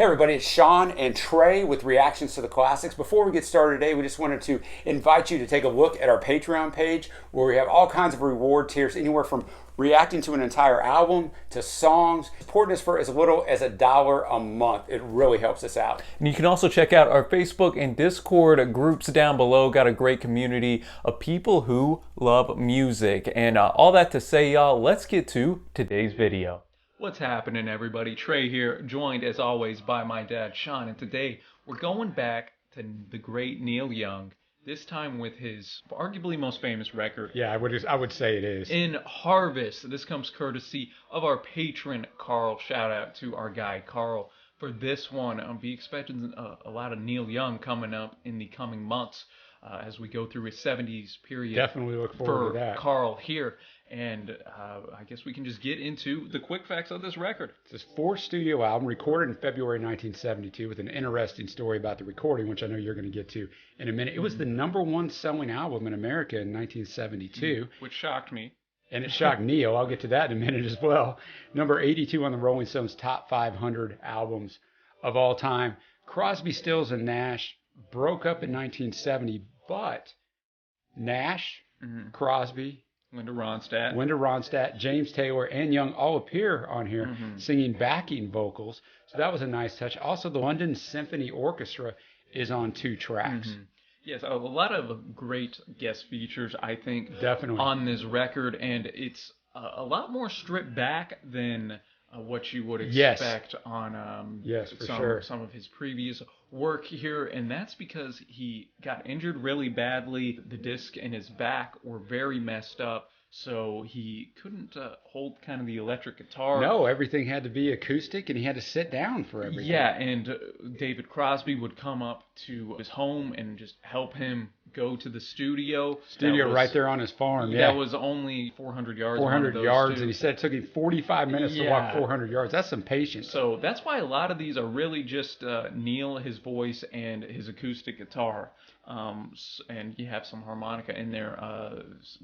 Hey everybody, it's Sean and Trey with Reactions to the Classics. Before we get started today, we just wanted to invite you to take a look at our Patreon page where we have all kinds of reward tiers, anywhere from reacting to an entire album to songs. Supporting us for as little as $1 a month. It really helps us out. And you can also check out our Facebook and Discord groups down below. Got a great community of people who love music. And all that to say, y'all, let's get to today's video. What's happening, everybody? Trey here, joined as always by my dad, Sean, and today we're going back to the great Neil Young, this time with his arguably most famous record. Yeah, I would say it is. In Harvest. This comes courtesy of our patron, Carl. Shout out to our guy, Carl, for this one. Be expecting a lot of Neil Young coming up in the coming months as we go through his 70s period. Definitely look forward to that. Carl here. And I guess we can just get into the quick facts of this record. It's his fourth studio album, recorded in February 1972, with an interesting story about the recording, which I know you're going to get to in a minute. It was the #1 selling album in America in 1972. Which shocked me. And it shocked Neil. I'll get to that in a minute as well. Number 82 on the Rolling Stones top 500 albums of all time. Crosby, Stills, and Nash broke up in 1970, but Nash, Crosby, Linda Ronstadt, James Taylor, and Young all appear on here singing backing vocals. So that was a nice touch. Also, the London Symphony Orchestra is on 2 tracks. Yes, a lot of great guest features, I think, Definitely on this record. And it's a lot more stripped back than what you would expect on some of his previous work here, and that's because he got injured really badly. The disc in his back were very messed up, so he couldn't hold kind of the electric guitar. No, everything had to be acoustic, and he had to sit down for everything. Yeah, and David Crosby would come up to his home and just help him go to the studio. Right there on his farm. Yeah, that was only 400 yards. 400 yards, and he said it took him 45 minutes to walk 400 yards. That's some patience. So that's why a lot of these are really just Neil, his voice, and his acoustic guitar. And you have some harmonica in there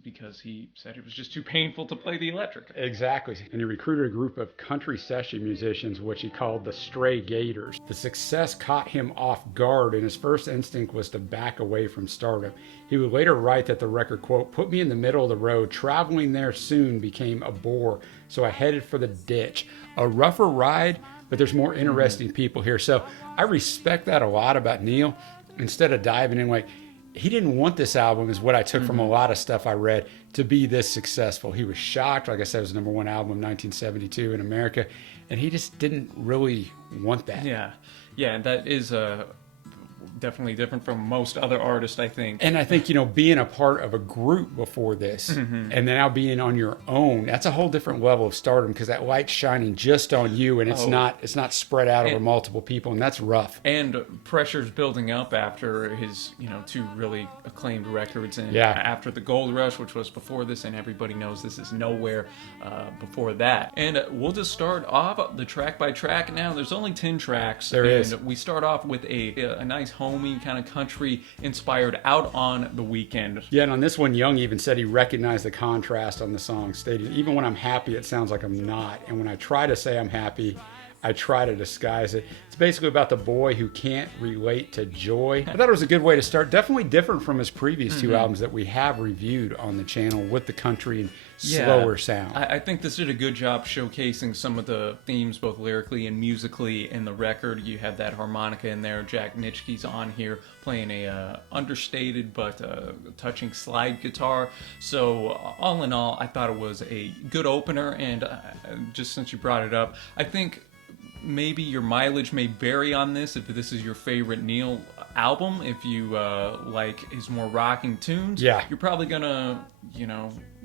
because he said it was just too painful to play the electric. Exactly. And he recruited a group of country session musicians, which he called the Stray Gators. The success caught him off guard, and his first instinct was to back away from stardom. He would later write that the record, quote, put me in the middle of the road. Traveling there soon became a bore, so I headed for the ditch. A rougher ride, but there's more interesting people here. So I respect that a lot about Neil. Instead of diving in, like, he didn't want this album, is what I took from a lot of stuff I read, to be this successful. He was shocked. Like I said, it was the #1 album in 1972 in America, and he just didn't really want that. Yeah, and that is definitely different from most other artists, I think. And I think, being a part of a group before this and now being on your own, that's a whole different level of stardom, because that light's shining just on you, and it's not spread out over multiple people, and that's rough. And pressure's building up after his 2 really acclaimed records, and after the Gold Rush, which was before this, and everybody knows this is nowhere before that. And we'll just start off the track by track now. There's only 10 tracks. And we start off with a nice homey kind of country inspired Out on the Weekend. Yeah, and on this one, Young even said he recognized the contrast on the song, stating, even when I'm happy, it sounds like I'm not. And when I try to say I'm happy, I try to disguise it. It's basically about the boy who can't relate to joy. I thought it was a good way to start. Definitely different from his previous 2 albums that we have reviewed on the channel with the country and slower sound. I think this did a good job showcasing some of the themes, both lyrically and musically, in the record. You have that harmonica in there. Jack Nitschke's on here playing a understated but touching slide guitar. So all in all, I thought it was a good opener. And just since you brought it up, I think maybe your mileage may vary on this if this is your favorite Neil album. If you like his more rocking tunes, you're probably gonna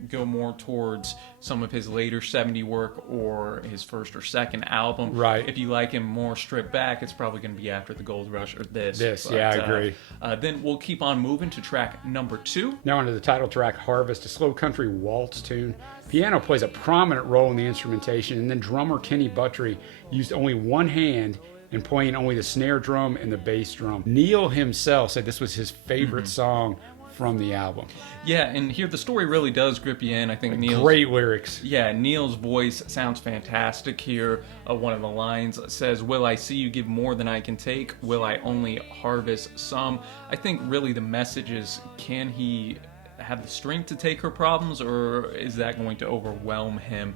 go more towards some of his later 70 work or his first or second album. Right. If you like him more stripped back, it's probably going to be after the Gold Rush or this. But, I agree. Then we'll keep on moving to track number 2. Now onto the title track, Harvest, a slow country waltz tune. Piano plays a prominent role in the instrumentation, and then drummer Kenny Buttrey used only one hand in playing only the snare drum and the bass drum. Neil himself said this was his favorite song from the album. Yeah, and here the story really does grip you in. I think Neil's Great lyrics. Yeah, Neil's voice sounds fantastic here. One of the lines says, "Will I see you give more than I can take? Will I only harvest some?" I think really the message is, can he have the strength to take her problems, or is that going to overwhelm him?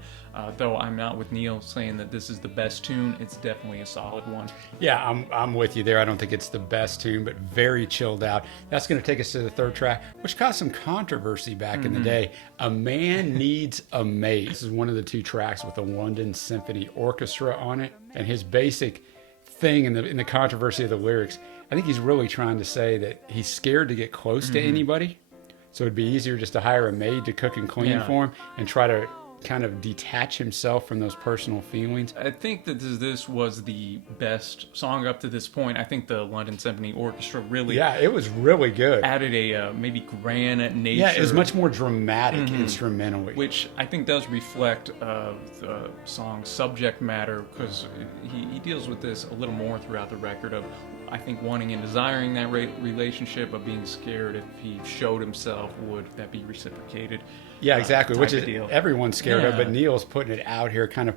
Though I'm not with Neil saying that this is the best tune, it's definitely a solid one. Yeah, I'm with you there. I don't think it's the best tune, but very chilled out. That's going to take us to the third track, which caused some controversy back in the day. A Man Needs a Maid. This is one of the two tracks with the London Symphony Orchestra on it. And his basic thing in the controversy of the lyrics, I think he's really trying to say that he's scared to get close to anybody. So it'd be easier just to hire a maid to cook and clean for him and try to kind of detach himself from those personal feelings. I think that this was the best song up to this point. I think the London Symphony Orchestra really it was really good. Added a maybe grand nature. Yeah, it was much more dramatic instrumentally. Which I think does reflect the song's subject matter, because he deals with this a little more throughout the record of, I think, wanting and desiring that relationship, of being scared if he showed himself, would that be reciprocated? Yeah, exactly, which is deal. Everyone's scared of, but Neil's putting it out here, kind of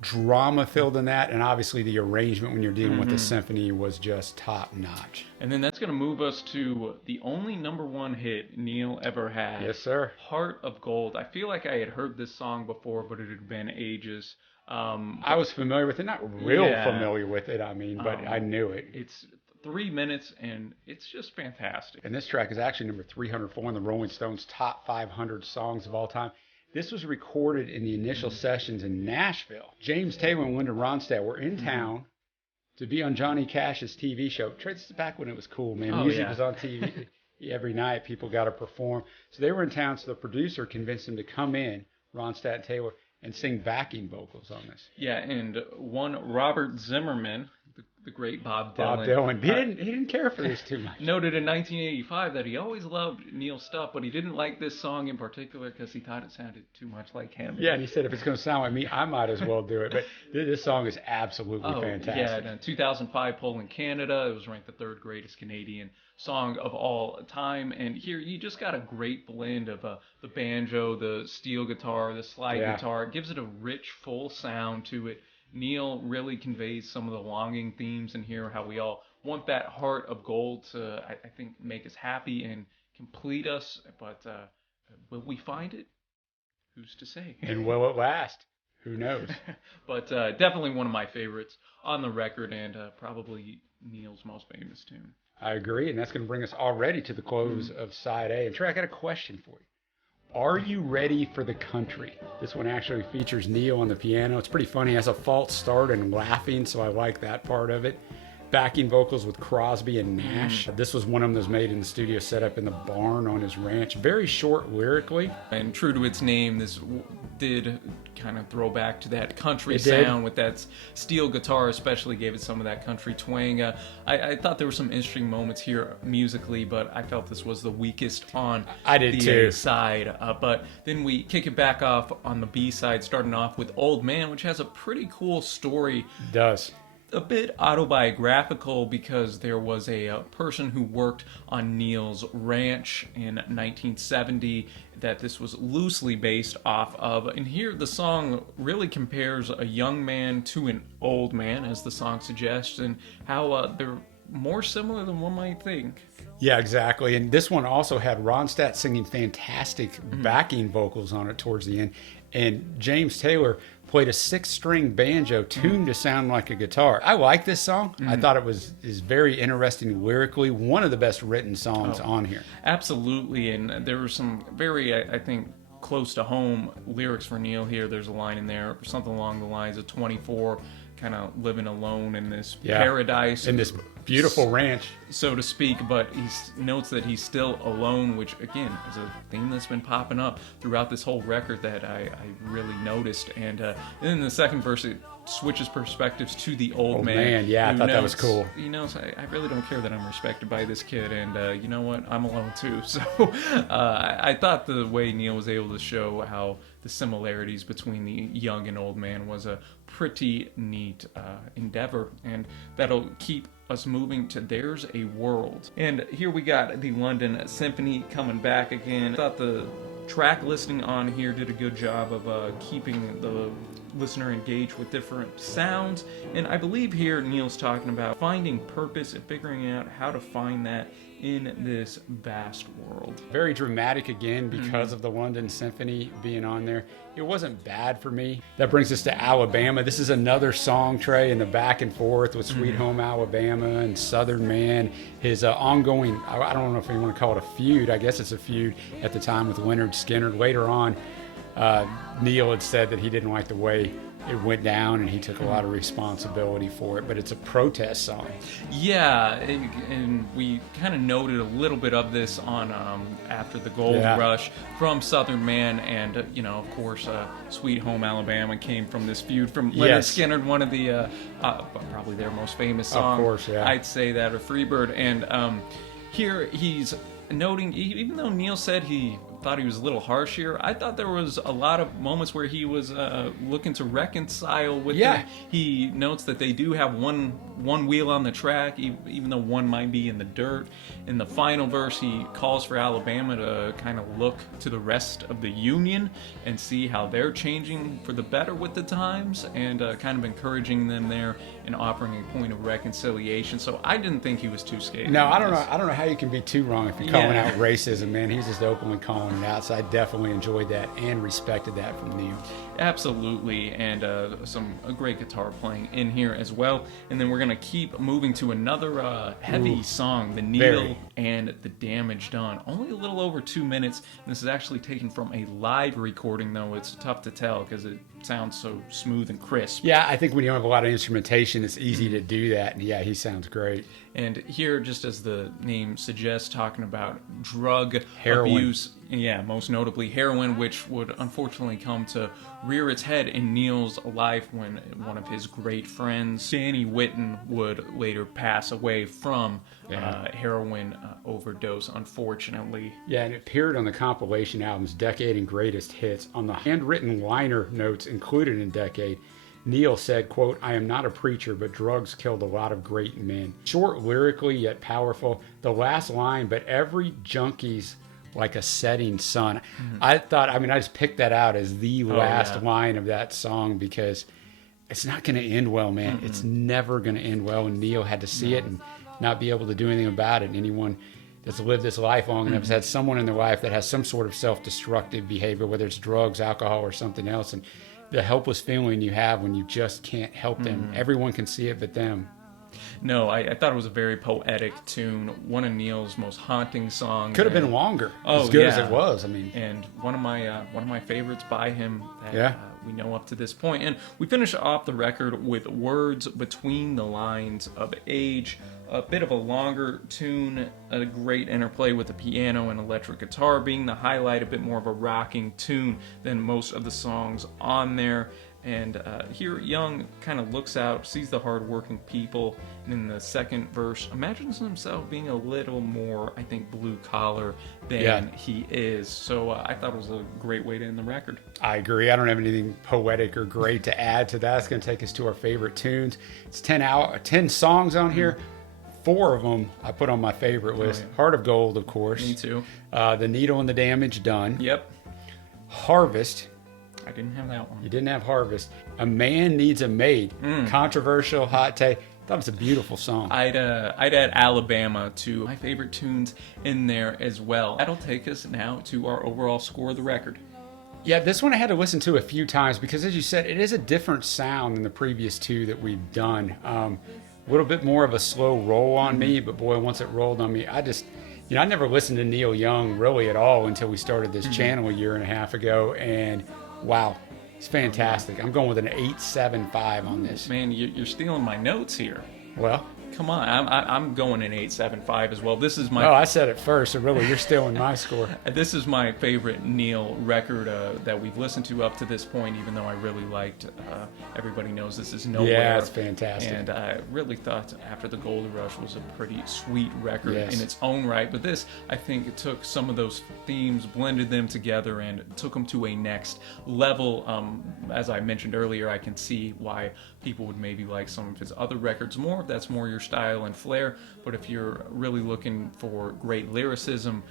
drama-filled in that, and obviously the arrangement when you're dealing with the symphony was just top-notch. And then that's going to move us to the only #1 hit Neil ever had. Yes, sir. Heart of Gold. I feel like I had heard this song before, but it had been ages. I was familiar with it, not real familiar with it, but I knew it. It's 3 minutes, and it's just fantastic. And this track is actually number 304 in the Rolling Stones top 500 songs of all time. This was recorded in the initial sessions in Nashville. James Taylor and Linda Ronstadt were in town to be on Johnny Cash's TV show. This is back when it was cool, man. Music was on TV every night. People got to perform. So they were in town, so the producer convinced them to come in, Ronstadt and Taylor, and sing backing vocals on this. Yeah, and one Robert Zimmerman, the great Bob Dylan. Bob Dylan. He didn't care for this too much. Noted in 1985 that he always loved Neil's stuff, but he didn't like this song in particular because he thought it sounded too much like him. Yeah, and he said, if it's going to sound like me, I might as well do it. But this song is absolutely fantastic. Yeah, in 2005 poll in Canada, it was ranked the 3rd greatest Canadian song of all time. And here you just got a great blend of the banjo, the steel guitar, the slide guitar. It gives it a rich, full sound to it. Neil really conveys some of the longing themes in here, how we all want that heart of gold to, I think, make us happy and complete us. But will we find it? Who's to say? And will it last? Who knows? But definitely one of my favorites on the record, and probably Neil's most famous tune. I agree, and that's going to bring us already to the close of Side A. And Trey, I got a question for you. Are you ready for the country? This one actually features Neil on the piano. It's pretty funny. It has a false start and laughing, so I like that part of it. Backing vocals with Crosby and Nash. This was one of them that was made in the studio, set up in the barn on his ranch. Very short lyrically. And true to its name, this did kind of throw back to that country sound with that steel guitar, especially gave it some of that country twang. I thought there were some interesting moments here musically, but I felt this was the weakest on the A side. But then we kick it back off on the B side, starting off with Old Man, which has a pretty cool story. It does. A bit autobiographical, because there was a person who worked on Neil's ranch in 1970 that this was loosely based off of. And here the song really compares a young man to an old man, as the song suggests, and how they're more similar than one might think. Yeah, exactly. And this one also had Ronstadt singing fantastic backing vocals on it towards the end. And James Taylor played a 6-string banjo tuned to sound like a guitar. I like this song. I thought it is very interesting lyrically. One of the best written songs on here. Absolutely. And there were some very, I think, close to home lyrics for Neil here. There's a line in there, something along the lines of 24, kind of living alone in this paradise. In this beautiful ranch, so to speak, but he notes that he's still alone, which again is a theme that's been popping up throughout this whole record that I really noticed. And then in the second verse, it switches perspectives to the old man. Yeah, I thought that was cool. He knows, I really don't care that I'm respected by this kid, and you know what, I'm alone too. So I thought the way Neil was able to show how the similarities between the young and old man was a pretty neat endeavor, and that'll keep us moving to There's a World. And here we got the London Symphony coming back again. I thought the track listing on here did a good job of keeping the listener engaged with different sounds, and I believe here Neil's talking about finding purpose and figuring out how to find that in this vast world. Very dramatic again because of the London Symphony being on there. It wasn't bad for me. That brings us to Alabama. This is another song, Trey, in the back and forth with Sweet Home Alabama and Southern Man. His ongoing, I don't know if you want to call it a feud. I guess it's a feud at the time with Leonard Skinner. Later on, Neil had said that he didn't like the way it went down, and he took a lot of responsibility for it, but it's a protest song. Yeah, and we kind of noted a little bit of this on After the Gold Rush from Southern Man, and of course, Sweet Home Alabama came from this feud from Leonard Skinner, one of the probably their most famous song. Of course, yeah. I'd say that, or Freebird, and here he's noting, even though Neil said he thought he was a little harsh here, I thought there was a lot of moments where he was looking to reconcile with them. He notes that they do have one wheel on the track, even though one might be in the dirt. In the final verse, he calls for Alabama to kind of look to the rest of the Union and see how they're changing for the better with the times, and kind of encouraging them there and offering a point of reconciliation. So I didn't think he was too scathing. No, I don't know how you can be too wrong if you're calling out racism, man. He's just openly calling it out. So I definitely enjoyed that and respected that from Neil. Absolutely, and some great guitar playing in here as well. And then we're going to keep moving to another heavy song, The Needle and the Damage Done. Only a little over 2 minutes. And this is actually taken from a live recording, though it's tough to tell because it sounds so smooth and crisp. Yeah, I think when you have a lot of instrumentation, it's easy to do that. And yeah, he sounds great. And here, just as the name suggests, talking about drug Heroin. abuse. Yeah, most notably heroin, which would unfortunately come to rear its head in Neil's life when one of his great friends, Danny Whitten, would later pass away from heroin overdose, unfortunately. Yeah, and it appeared on the compilation albums Decade and Greatest Hits. On the handwritten liner notes included in Decade, Neil said, quote, "I am not a preacher, but drugs killed a lot of great men." Short lyrically, yet powerful. The last line, "but every junkie's like a setting sun." I just picked that out as the last line of that song because it's not going to end well, man. It's never going to end well, and Neil had to see it and not be able to do anything about it. And anyone that's lived this life long enough has had someone in their life that has some sort of self-destructive behavior, whether it's drugs, alcohol, or something else, and the helpless feeling you have when you just can't help them. Everyone can see it but them. No, I thought it was a very poetic tune. One of Neil's most haunting songs. Could have been longer, as good as it was. I mean, and one of my favorites by him that we know up to this point. And we finish off the record with Words Between the Lines of Age. A bit of a longer tune, a great interplay with the piano and electric guitar being the highlight, a bit more of a rocking tune than most of the songs on there. And here Young kind of looks out, sees the hardworking people, and in the second verse imagines himself being a little more, I think, blue-collar than he is. So I thought it was a great way to end the record. I agree. I don't have anything poetic or great to add to that. It's going to take us to our favorite tunes. It's 10 songs on here. 4 of them I put on my favorite list. Heart of Gold, of course. Me too. The Needle and the Damage Done. Yep. Harvest. I didn't have that one. You didn't have Harvest. A Man Needs a Maid. Controversial, hot take. Thought it was a beautiful song. I'd add Alabama to my favorite tunes in there as well. That'll take us now to our overall score of the record. Yeah, this one I had to listen to a few times because, as you said, it is a different sound than the previous 2 that we've done. A little bit more of a slow roll on me, but boy, once it rolled on me, I just, I never listened to Neil Young really at all until we started this channel a year and a half ago, and wow, it's fantastic. I'm going with an 8.75 on this. Man, you're stealing my notes here. Well, Come on, I'm going in 875 as well. This is my Oh, I said it first, so really you're stealing my score. This is my favorite Neil record that we've listened to up to this point, even though I really liked Everybody Knows This Is Nowhere. Yeah, it's fantastic. And I really thought After the Gold Rush was a pretty sweet record Yes. in its own right. But this, I think, it took some of those themes, blended them together, and took them to a next level. As I mentioned earlier, I can see why people would maybe like some of his other records more, if that's more your style and flair. But if you're really looking for great lyricism,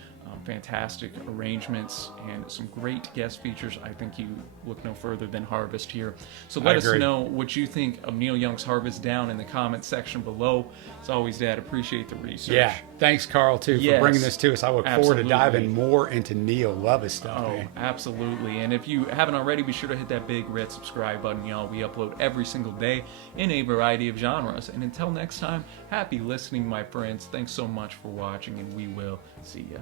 fantastic arrangements, and some great guest features, I think you look no further than Harvest here. So let us know what you think of Neil Young's Harvest down in the comments section below. As always, Dad, appreciate the research. Yeah, thanks, Carl, too, for bringing this to us. I look forward to diving more into Neil. Love his stuff, man. Absolutely. And if you haven't already, be sure to hit that big red subscribe button, y'all. We upload every single day in a variety of genres. And until next time, happy listening, my friends. Thanks so much for watching, and we will see ya.